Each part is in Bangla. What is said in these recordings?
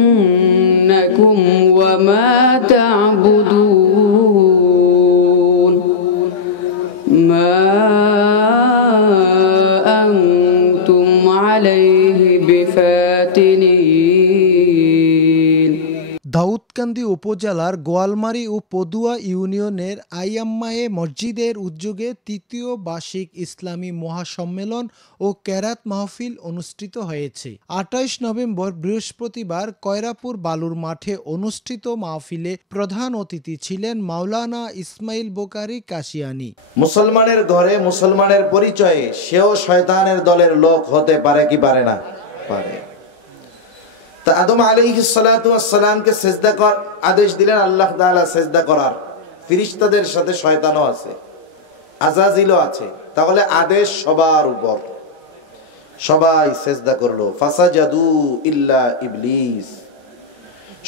إنكم وما تعبدون ما أنتم عليه بفاتنين। দাউদকান্দি উপজেলার গোয়ালমারী ও পদুয়া ইউনিয়নের আইয়াম্মায়ে মসজিদের উদ্যোগে তৃতীয় বার্ষিক ইসলামী মহাসম্মেলন ও কেরাত মাহফিল অনুষ্ঠিত হয়েছে। ২৮ নভেম্বর বৃহস্পতিবার কয়রাপুর বালুর মাঠে অনুষ্ঠিত মাহফিলে প্রধান অতিথি ছিলেন মাওলানা ইসমাইল বুখারী কাশিয়ানী। মুসলমানের ঘরে মুসলমানের পরিচয়ে সেও শয়তানের দলের লোক হতে পারে কি পারে না? পারে। তা আদম আলাইহিস সালাতু ওয়াস সালামকে সিজদা কর আদেশ দিলেন আল্লাহ তাআলা, সিজদা করার। ফেরেশতাদের সাথে শয়তানও আছে, আজাজিলও আছে। তাহলে আদেশ সবার উপর, সবাই সিজদা করলো। ফাসাজাদু ইল্লা ইবলিস,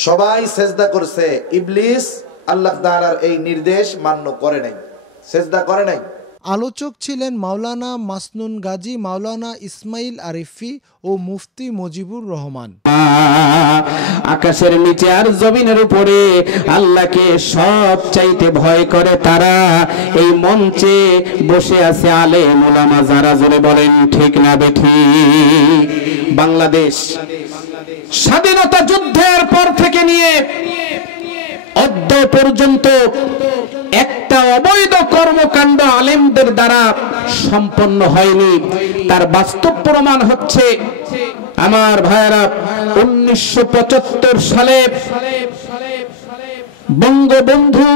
সবাই সিজদা করছে, ইবলিস আল্লাহ তাআলার এই নির্দেশ মান্য করে নাই, সিজদা করে নাই। আলোচক ছিলেন মাওলানা মাসনুন গাজী, মাওলানা ইসমাইল আরিফি ও মুফতি মুজিবুর রহমান। আকাশের নিচে আর জমিনের উপরে আল্লাহকে সবচাইতে ভয় করে তারা এই মঞ্চে বসে আছে আলেম ওলামা যারা, জোরে বলেন ঠিক না বেঠিক? বাংলাদেশ স্বাধীনতা যুদ্ধের পর থেকে নিয়ে অদ্য পর্যন্ত একটা অবৈধ কর্মকাণ্ড আলেমদের দ্বারা সম্পন্ন হয়নি। তার বাস্তব প্রমাণ হচ্ছে আমার ভাইয়েরা 1975 সালে বঙ্গবন্ধু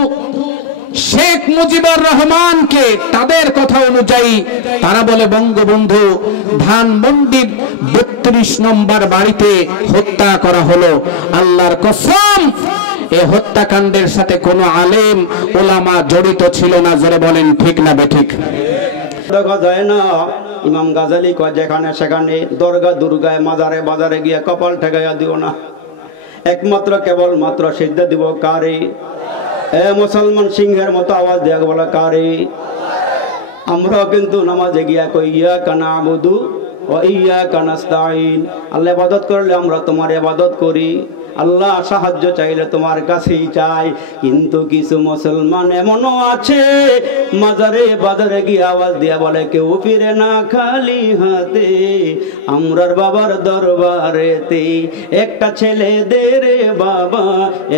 শেখ মুজিবুর রহমানকে তাদের কথা অনুযায়ী তারা বলে বঙ্গবন্ধু ধানমন্ডির 32 নম্বর বাড়িতে হত্যা করা হলো। আল্লাহর কসম এই হত্যাকাণ্ডের সাথে কোনো আলেম ওলামা জড়িত ছিল না, জোরে বলেন ঠিক না বেঠিক? দেখা যায় না, ইমাম গাজালি কয় যেখানে সেখানে দরগা দুর্গায় মাজারে বাজারে গিয়ে কপাল ঠেকাইয়া দিও না, একমাত্র কেবল মাত্র সিজদা দিব কারে? এ মুসলমান সিংহের মতো আওয়াজ দেয়া বলা কারে? আমরাও কিন্তু নামাজে গিয়া কই ইয়াকা না'বুদু ওয়া ইয়াকা নাস্তাঈন, আল্লাহ ইবাদত করলে আমরা তোমার ইবাদত করি, আল্লাহ সাহায্য চাইলে তোমার কাছেই চাই। কিন্তু কিছু মুসলমান এমনও আছে মাজারে বাজারে গিয়ে আওয়াজ দিয়া বলে কেউ ফিরে না খালি হাতে, আমরার বাবার দরবারেতে একটা ছেলে দে রে বাবা,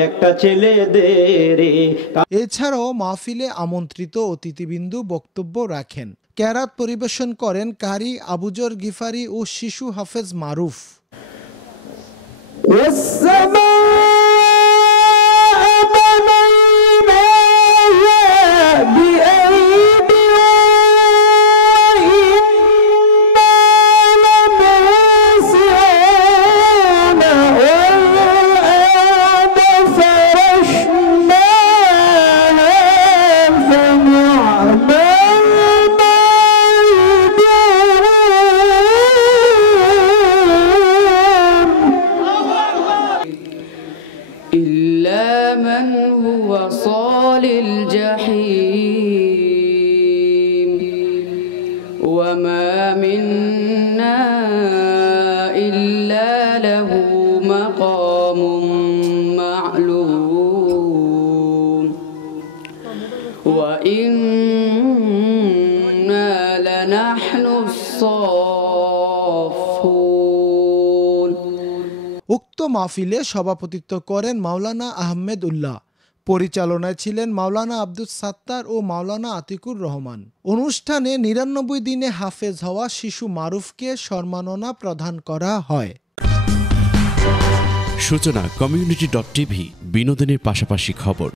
একটা ছেলে দে রে। এছাড়াও মাহফিলে আমন্ত্রিত অতিথিবৃন্দু বক্তব্য রাখেন। কেরাত পরিবেশন করেন কারি আবুজর গিফারি ও শিশু হাফেজ মারুফ। إلا من هو صال الجحيم وما منا إلا له مقام معلوم وإنا لنحن الصافون। উক্ত মাহফিলে সভাপতিত্ব করেন মাওলানা আহমেদ উল্লাহ। পরিচালনায় ছিলেন মাওলানা আব্দুস সাত্তার ও মাওলানা আতিকুর রহমান। অনুষ্ঠানে ৯৯ দিনে হাফেজ হওয়া শিশু মারুফকে সম্মাননা প্রদান করা হয়। সূচনা community.tv, বিনোদনের পাশাপাশি খবর।